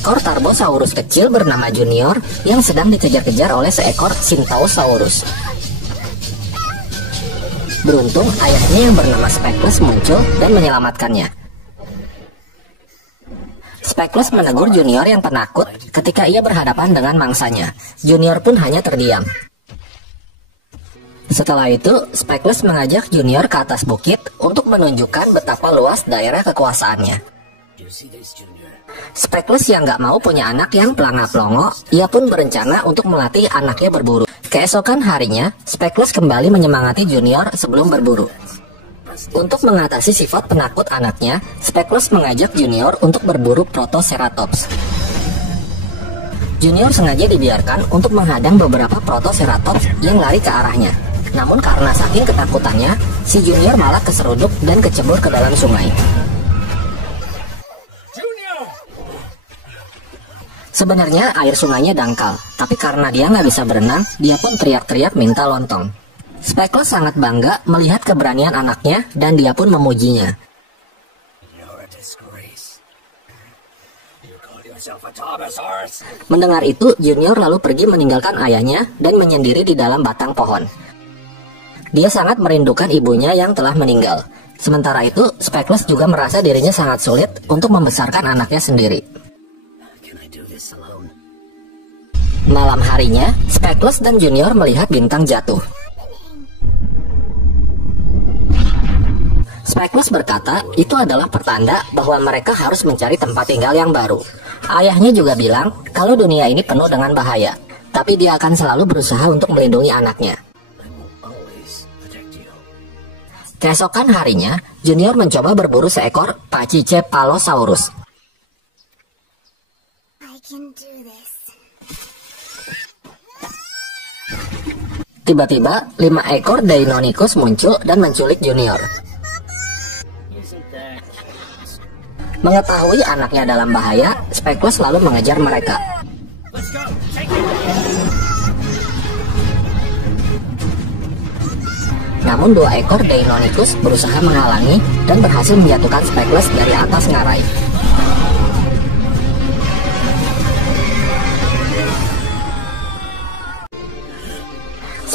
seekor Tarbosaurus kecil bernama Junior yang sedang dikejar-kejar oleh seekor Synthosaurus. Beruntung ayahnya yang bernama Speckles muncul dan menyelamatkannya. Speckles menegur Junior yang penakut ketika ia berhadapan dengan mangsanya. Junior pun hanya terdiam. Setelah itu, Speckles mengajak Junior ke atas bukit untuk menunjukkan betapa luas daerah kekuasaannya. Speckles yang gak mau punya anak yang pelanga-pelongo, ia pun berencana untuk melatih anaknya berburu. Keesokan harinya, Speckles kembali menyemangati Junior sebelum berburu. Untuk mengatasi sifat penakut anaknya, Speckles mengajak Junior untuk berburu Protoceratops. Junior sengaja dibiarkan untuk menghadang beberapa Protoceratops yang lari ke arahnya. Namun karena saking ketakutannya, si Junior malah keseruduk dan kecebur ke dalam sungai. Sebenarnya air sungainya dangkal, tapi karena dia nggak bisa berenang, dia pun teriak-teriak minta lontong. Speckles sangat bangga melihat keberanian anaknya dan dia pun memujinya. Mendengar itu, Junior lalu pergi meninggalkan ayahnya dan menyendiri di dalam batang pohon. Dia sangat merindukan ibunya yang telah meninggal. Sementara itu, Speckles juga merasa dirinya sangat sulit untuk membesarkan anaknya sendiri. Malam harinya, Speckles dan Junior melihat bintang jatuh. Speckles berkata itu adalah pertanda bahwa mereka harus mencari tempat tinggal yang baru. Ayahnya juga bilang kalau dunia ini penuh dengan bahaya, tapi dia akan selalu berusaha untuk melindungi anaknya. Keesokan harinya, Junior mencoba berburu seekor Pachycephalosaurus. Tiba-tiba, 5 ekor Deinonychus muncul dan menculik Junior. Mengetahui anaknya dalam bahaya, Speckles lalu mengejar mereka. Namun 2 ekor Deinonychus berusaha menghalangi dan berhasil menjatuhkan Speckles dari atas ngarai.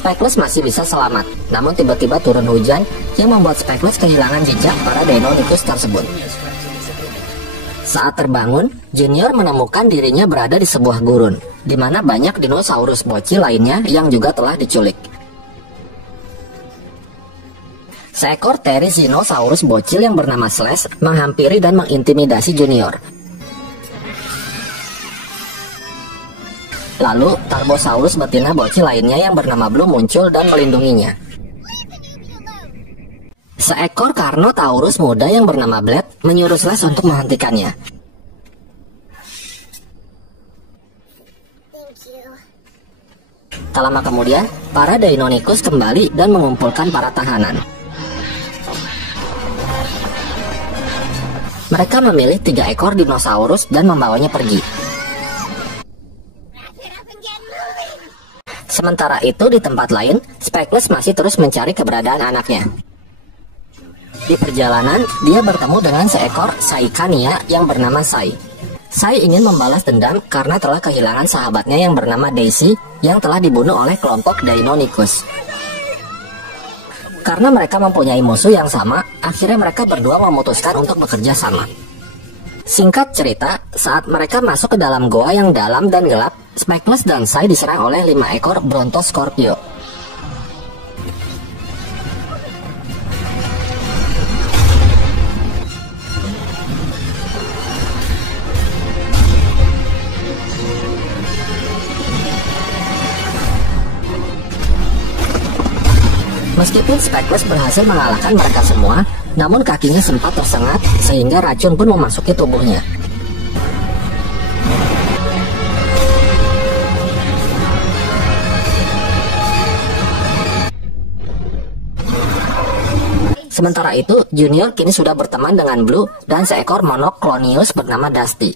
Speckles masih bisa selamat, namun tiba-tiba turun hujan yang membuat Speckles kehilangan jejak para Deinonychus tersebut. Saat terbangun, Junior menemukan dirinya berada di sebuah gurun, di mana banyak dinosaurus bocil lainnya yang juga telah diculik. Seekor Therizinosaurus bocil yang bernama Slash menghampiri dan mengintimidasi Junior. Lalu, Tarbosaurus betina bocil lainnya yang bernama Blue muncul dan melindunginya. Seekor Carnotaurus muda yang bernama Blade menyuruh Slash untuk menghentikannya. Tak lama kemudian, para Deinonychus kembali dan mengumpulkan para tahanan. Mereka memilih 3 ekor dinosaurus dan membawanya pergi. Sementara itu di tempat lain, Speckles masih terus mencari keberadaan anaknya. Di perjalanan, dia bertemu dengan seekor Saikania yang bernama Sai. Sai ingin membalas dendam karena telah kehilangan sahabatnya yang bernama Daisy yang telah dibunuh oleh kelompok Deinonychus. Karena mereka mempunyai musuh yang sama, akhirnya mereka berdua memutuskan untuk bekerja sama. Singkat cerita, saat mereka masuk ke dalam goa yang dalam dan gelap, Speckles dan Sai diserang oleh 5 ekor Brontoscorpio. Meskipun Speckles berhasil mengalahkan mereka semua, namun kakinya sempat tersengat sehingga racun pun memasuki tubuhnya. Sementara itu, Junior kini sudah berteman dengan Blue dan seekor Monoclonius bernama Dusty.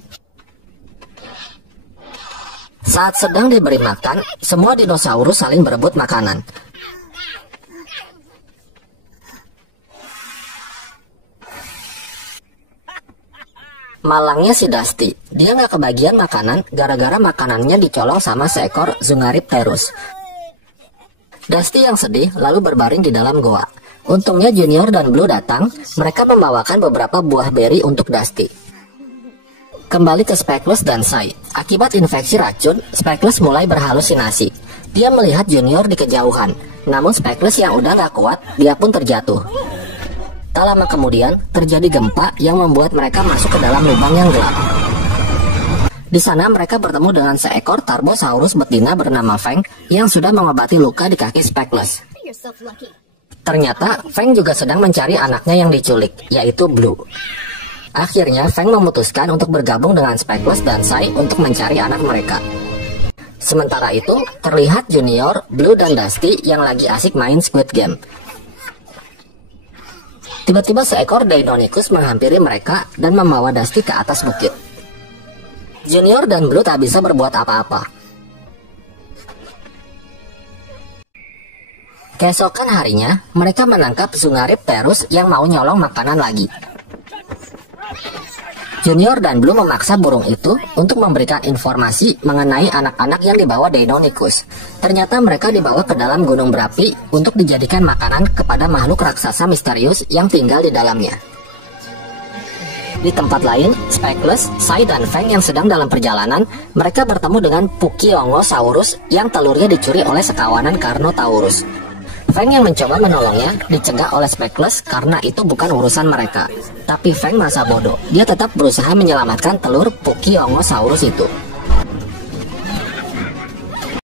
Saat sedang diberi makan, semua dinosaurus saling berebut makanan. Malangnya si Dusty, dia nggak kebagian makanan gara-gara makanannya dicolong sama seekor Zungaripterus. Dusty yang sedih lalu berbaring di dalam goa. Untungnya Junior dan Blue datang, mereka membawakan beberapa buah beri untuk Dusty. Kembali ke Speckles dan Sai. Akibat infeksi racun, Speckles mulai berhalusinasi. Dia melihat Junior di kejauhan, namun Speckles yang udah nggak kuat, dia pun terjatuh. Tak lama kemudian, terjadi gempa yang membuat mereka masuk ke dalam lubang yang gelap. Di sana mereka bertemu dengan seekor Tarbosaurus betina bernama Fang yang sudah mengobati luka di kaki Speckles. Ternyata Fang juga sedang mencari anaknya yang diculik, yaitu Blue. Akhirnya Fang memutuskan untuk bergabung dengan Speckles dan Sai untuk mencari anak mereka. Sementara itu, terlihat Junior, Blue, dan Dusty yang lagi asik main Squid Game. Tiba-tiba seekor Deinonychus menghampiri mereka dan membawa Dusty ke atas bukit. Junior dan Blue tak bisa berbuat apa-apa. Keesokan harinya, mereka menangkap Zungaripterus yang mau nyolong makanan lagi. Junior dan Blue memaksa burung itu untuk memberikan informasi mengenai anak-anak yang dibawa Deinonychus. Ternyata mereka dibawa ke dalam gunung berapi untuk dijadikan makanan kepada makhluk raksasa misterius yang tinggal di dalamnya. Di tempat lain, Speckles, Sai, dan Fang yang sedang dalam perjalanan, mereka bertemu dengan Pukiongosaurus yang telurnya dicuri oleh sekawanan Carnotaurus. Fang yang mencoba menolongnya dicegah oleh Speckles karena itu bukan urusan mereka. Tapi Fang merasa bodoh, dia tetap berusaha menyelamatkan telur Pukiongosaurus itu.